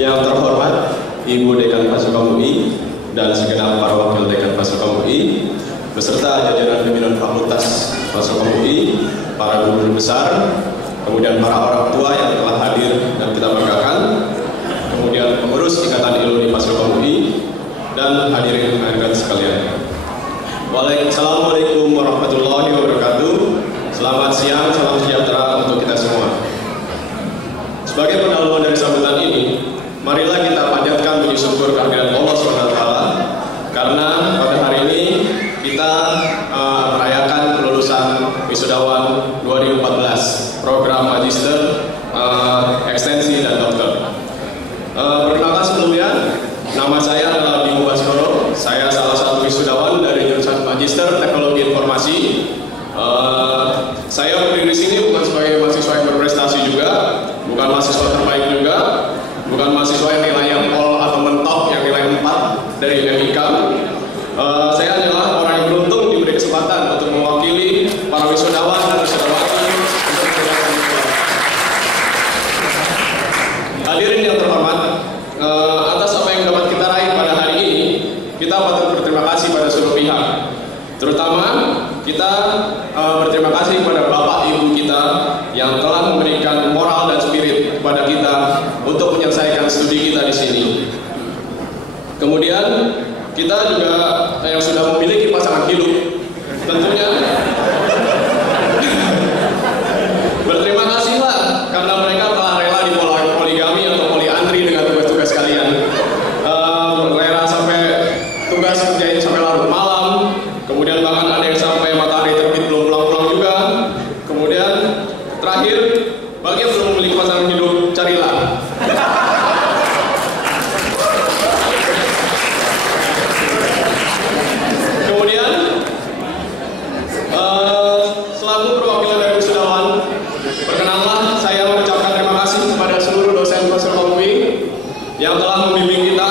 Yang terhormat Ibu Dekan Fakultas UI dan segenap para wakil Dekan Fakultas UI beserta jajaran pimpinan Fakultas Fakultas UI, para guru besar, kemudian para orang tua yang telah hadir dan kita banggakan, kemudian pengurus Ikatan Iluni Fakultas UI, dan hadirin sekalian. Assalamualaikum warahmatullahi wabarakatuh. Selamat siang, salam sejahtera untuk kita semua. Sebagai pendahuluan dari sambutan ini, marilah kita panjatkan puji syukur kehadirat Allah SWT, karena pada hari ini kita merayakan kelulusan wisudawan 2014 program magister, ekstensi dan dokter. Perkenalkan sebelumnya, nama saya adalah Bimo Baskoro. Saya salah satu wisudawan dari jurusan Magister Teknologi Informasi. Saya berdiri di sini bukan sebagai mahasiswa yang berprestasi juga, bukan mahasiswa terbaik juga, bukan mahasiswa yang nilainya pol atau mentok yang nilai 4 dari MIK. Saya adalah orang yang beruntung diberi kesempatan untuk mewakili para wisudawan dan wisudawati untuk menjalankan tugas. Hadirin yang terhormat, atas apa yang dapat kita raih pada hari ini, kita patut berterima kasih pada seluruh pihak. Terutama kita berterima kasih kepada Bapak Ibu kita yang telah memberikan moral dan spirit kepada kita untuk menyelesaikan studi kita di sini. Kemudian kita juga yang sudah memiliki pasangan hidup, tentunya berterima kasihlah karena mereka telah rela di poligami atau poliandri dengan tugas-tugas kalian. Rela sampai tugas kerjain sampai larut malam, kemudian bahkan ada yang sampai matahari terbit belum pulang-pulang juga. Kemudian terakhir, bagi yang belum memiliki pasangan hidup, carilah. Kemudian selaku perwakilan dari wisudawan, perkenanlah saya mengucapkan terima kasih kepada seluruh dosen Fakultas UI yang telah membimbing kita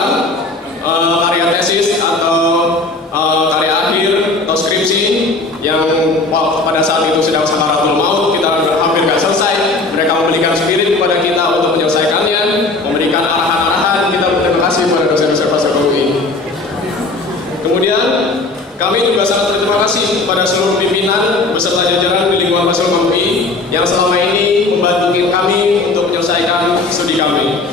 karya tesis atau karya akhir atau skripsi yang pada saat itu sedang sakaratul maut, kita hampir nggak selesai. Mereka memberikan spirit kepada kita untuk menyelesaikannya, memberikan arahan-arahan. Kita berterima kasih kepada dosen-dosen Fakultas UI. Kemudian kami juga sangat berterima kasih kepada seluruh pimpinan beserta jajaran di lingkungan Fakultas UI yang selama ini membantu kami untuk menyelesaikan studi kami.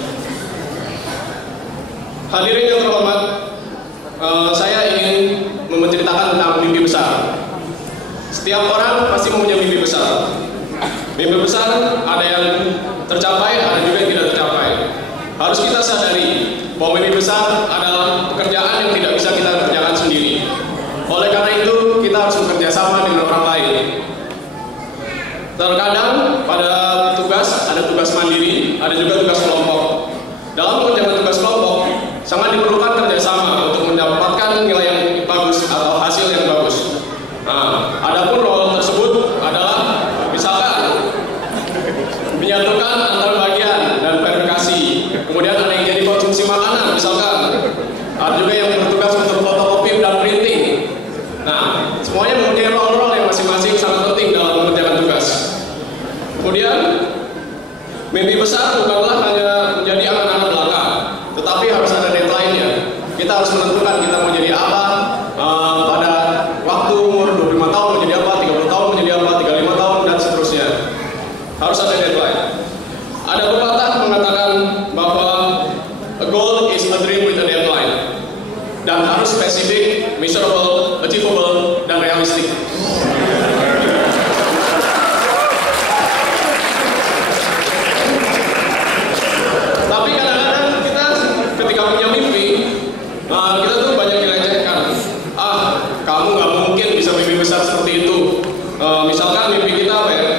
Hadirin yang terhormat, saya ingin menceritakan tentang mimpi besar. Setiap orang pasti mempunyai mimpi besar. Mimpi besar ada yang tercapai, ada juga yang tidak tercapai. Harus kita sadari bahwa mimpi besar adalah pekerjaan yang tidak bisa kita kerjakan sendiri. Oleh karena itu, kita harus bekerja sama dengan orang lain. Terkadang pada tugas, ada tugas mandiri, ada juga tugas kelompok. Dalam mengerjakan tugas kelompok, sangat diperlukan kerjasama untuk mendapatkan nilai yang bagus atau hasil yang bagus. Nah, adapun role tersebut adalah misalkan menyatukan antar bagian dan verifikasi. Kemudian ada yang jadi konsumsi makanan, misalkan. Ada juga yang bertugas untuk fotokopi dan printing. Nah, semuanya mempunyai role-role yang masing-masing sangat penting dalam mengerjakan tugas. Kemudian, mimpi besar bukanlah hanya menjadi anak-anak belaka, tetapi harus ada deadline-nya. Kita harus menentukan kita mau jadi apa pada waktu umur 25 tahun menjadi apa, 30 tahun menjadi apa, 35 tahun, dan seterusnya. Harus ada deadline. Ada pepatah mengatakan bahwa a goal is a dream with a deadline. Dan harus spesifik, measurable, achievable, dan realistik. Tapi kadang-kadang kita ketika punya mimpi, kita tuh banyak dilecehkan. Kamu nggak mungkin bisa mimpi besar seperti itu. Misalkan mimpi kita apa ya?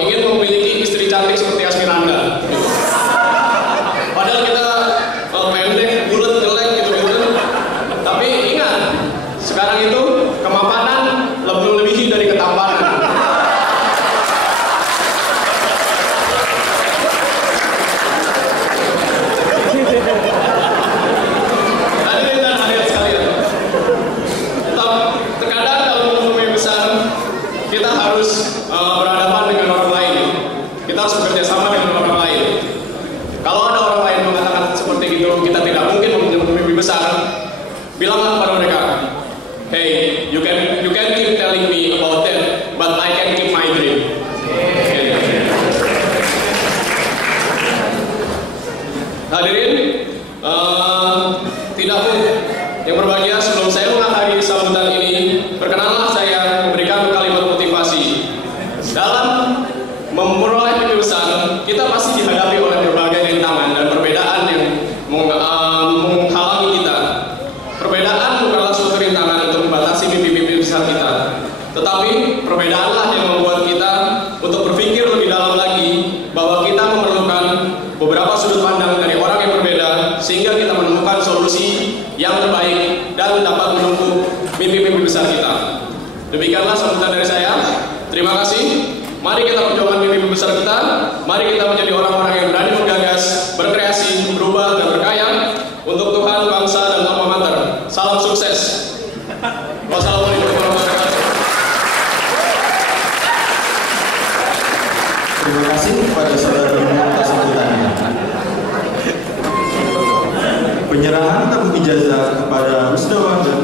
Ingin memiliki istri cantik seperti Asmiranda. Padahal kita pendek, bulat, jelek gitu. Tapi ingat, sekarang itu kemapanan lebih melebihi dari ketampanan. Hadirin dan hadirat sekalian, terkadang dalam mimpi besar kita harus berhadapan dengan orang lain. Kita harus bekerja sama dengan orang lain. Kalau ada orang lain hey, you can keep telling me about that, but I can keep my dream. Hadirin, tidak yang berbahagia, sebelum saya mengakhiri sambutan ini, perkenanlah saya memberikan kalimat motivasi. Dalam memperoleh kebebasan, kita pasti dihadapi oleh berbagai rintangan dan perbedaan yang menghalangi kita. Perbedaan bukanlah suatu rintangan untuk membatasi mimpi-mimpi besar kita, tetapi perbedaanlah yang membuat kita untuk berpikir lebih dalam lagi bahwa kita memerlukan beberapa sudut pandang dari orang yang berbeda sehingga kita menemukan solusi yang terbaik dan dapat menempuh mimpi-mimpi besar kita. Demikianlah sambutan dari saya. Terima kasih. Mari kita perjuangkan mimpi besar kita. Mari kita menjadi orang-orang yang berani menggagas, berkreasi, berubah, dan berkaya untuk Tuhan, bangsa, dan alma mater. Salam sukses. Wassalamualaikum warahmatullahi wabarakatuh. Terima kasih kepada saudara atas sambutannya. Penyerahan tabung ijazah kepada Musdawan dan